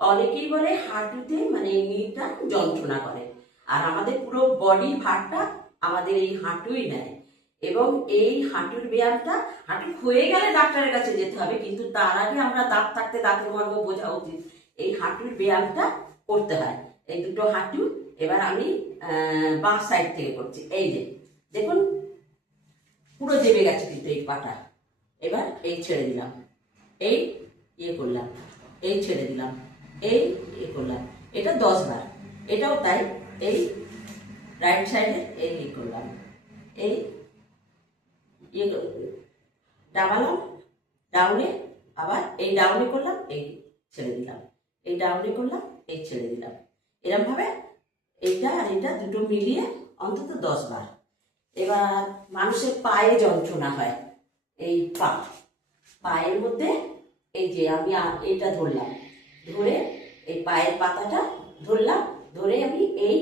অনেকেই বলে হাঁটুতে মানে এই নিটা যন্ত্রণা করে, আর আমাদের পুরো বডি ভারটা আমাদের এই হাঁটুই নেয়। এবং এই হাঁটুর ব্যায়ামটা, হাঁটু ক্ষয়ে গেলে ডাক্তারের কাছে যেতে হবে, কিন্তু তার আগে আমরা দাঁত থাকতে দাঁতের মর্ম বোঝা উচিত। এই হাঁটুর ব্যায়ামটা করতে হয়। এই দুটো হাঁটু এবার আমি বাঁ সাইড থেকে করছি। এই যে দেখুন পুরো জেমে গেছে কিন্তু এই পাটা। এবার এই ছেড়ে দিলাম, এই ইয়ে করলাম, এই ছেড়ে দিলাম, এই ইয়ে করলাম। এটা 10 বার। এটাও তাই, এই রাইট সাইডে এই ইয়ে করলাম, এই ইয়ে ডাবালাম, ডাউনে, আবার এই ডাউনে করলাম, এই ছেড়ে দিলাম, এই ডাউনে করলাম, এই ছেড়ে দিলাম। এরকম ভাবে এইটা আর এটা দুটো মিলিয়ে অন্তত 10 বার। এবার মানুষের পায়ে যন্ত্রণা হয়, এই পায়ের মধ্যে এই যে আমি এটা ধরলাম, ধরে এই পায়ের পাতাটা ধরলাম, ধরে আমি এই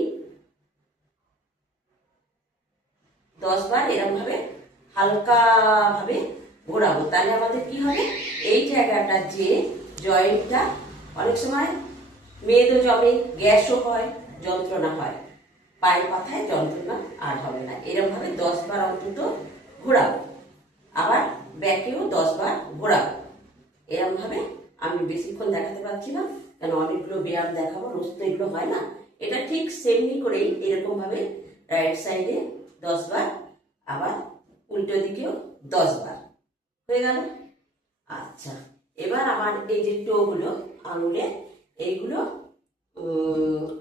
10 বার এরকম ভাবে হালকা ভাবে ঘোরাবো। তাহলে আমাদের কি হবে, এই জায়গাটা যে জয়েন্টটা, অনেক সময় মেয়েদের জমে, গ্যাসও হয়, যন্ত্রণা হয়, পায়ের পাতায় যন্ত্রণা আর হবে না। এরকম ভাবে 10 বার অন্তত ঘোরাবো। আবার ব্যাকেও 10 বার ঘোরাবো। এরকম ভাবে আমি বেশিক্ষণ দেখাতে পারছি না, কেন অনেকগুলো ব্যায়াম দেখাবো, রোজ তো এগুলো হয় না। এটা ঠিক সেমনি করেই এরকম ভাবে রাইট সাইডে 10 বার, আবার উল্টো দিকেও 10 বার। হয়ে গেল। আচ্ছা, এবার আমার এই যে টোগুলো আঙুলে, এইগুলো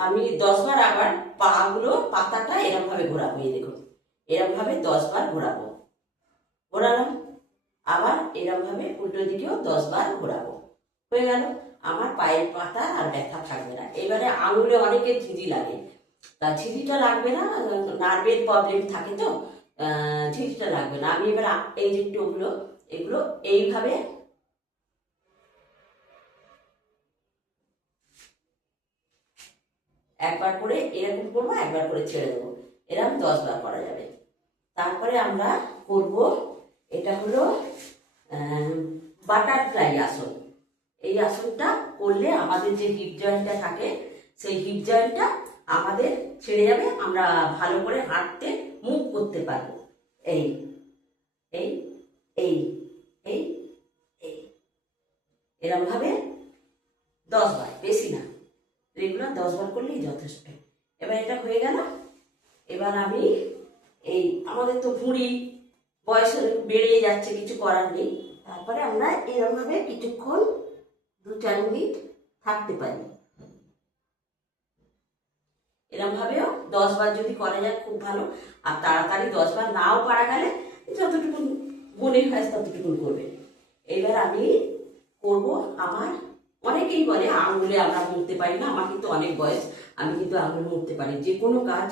আমি 10 বার আবার পাগুলো পাতাটা এরকম ভাবে ঘোরাবো। এই দেখুন এরকম ভাবে 10 বার ঘোরাবো, ঘোরালাম। আবার এরকম ভাবে উল্টো দিকেও 10 বার ঘোরাবো। হয়ে গেল। আমার পায়ের পাতা আর ব্যথা থাকবে না। এবারে আঙুলে অনেকে ঝিঁঝি লাগে, তা ঝিঁঝিটা লাগবে না, নার্ভের প্রবলেম থাকে তো, ঝিঁঝিটা লাগবে না। আমি এবার এই যে টোগুলো এগুলো এইভাবে একবার করে এরকম করবো, একবার করে ছেড়ে দেবো, এরকম 10 বার করা যাবে। তারপরে আমরা করব, এটা হলো বাটারফ্লাই আসন। এই আসনটা করলে আমাদের যে হিপ জয়েন্টটা থাকে, সেই হিপ জয়েন্টটা আমাদের ছেড়ে যাবে, আমরা ভালো করে হাঁটতে মুভ করতে পারবো। এই এই এই এই এই এরকম ভাবে 10 বার, বেশি না, রেগুলার 10 বার করলেই যথেষ্ট। এবার এটা হয়ে গেল। এবার আমি এই আমাদের তো ভুঁড়ি বয়স বেড়ে যাচ্ছে, কিছু করার নেই, তারপরে আমরা এরকম ভাবে কিছুক্ষণ 2-4 মিনিট থাকতে পারি। এরকম ভাবেও 10 বার যদি করা যায় খুব ভালো। আর তাড়াতাড়ি 10 বার নাও পারা গেলে যতটুকু মনে হয় ততটুকু করবে। এবার আমি করব, আমার অনেকেই বলে আঙুলে আমরা মুড়তে পারি না, আমার কিন্তু অনেক বয়স, আমি কিন্তু আঙুল মুড়তে পারি। যে কোনো কাজ,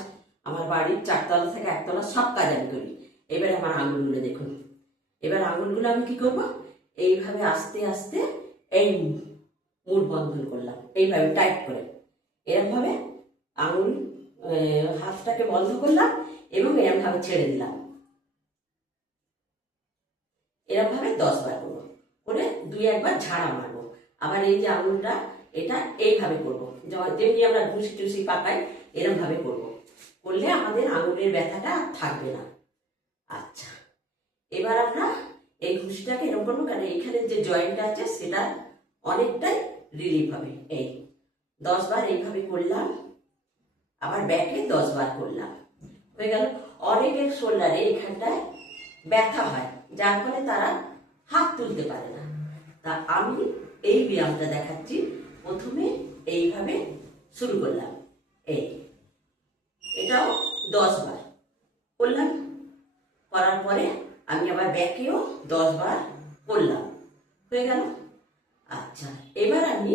আমার বাড়ির 4 তলা থেকে 1 তলা সব কাজ আমি করি। এবার আমার আঙুলগুলো দেখুন। এবার আঙুলগুলো আমি কি করব, এইভাবে আস্তে আস্তে এই মুড় বন্ধন করলাম, এইভাবে টাইট করে এরকম ভাবে আঙুল হাতটাকে বন্ধ করলাম এবং এরকম ভাবে ছেড়ে দিলাম। এরকম ভাবে 10 বার করবো, করে 2-1 বার ঝাড়া মারবো। আবার এই যে আঙুলটা, এটা এইভাবে করবো, যেমনি আমরা ঘুষি টুসি পাকাই, এরকম ভাবে করবো। করলে আমাদের আঙুলের ব্যথাটা থাকবে না। আচ্ছা, এবার আমরা এই ঘুষিটাকে এরকম করবো, কারণ এইখানে যে জয়েন্টটা আছে সেটা অনেকটাই রিলিফ হবে। এই 10 বার এইভাবে করলাম, আবার ব্যাকে 10 বার করলাম। হয়ে গেল। অনেকের শোল্ডারে এখানটায় ব্যথা হয়, যার ফলে তারা হাত তুলতে পারে না। তা আমি এই ব্যায়ামটা দেখাচ্ছি। প্রথমে এইভাবে শুরু করলাম, এটাও 10 বার করলাম। করার পরে আমি আবার ব্যাকেও 10 বার করলাম। হয়ে গেল। আচ্ছা, এবার আমি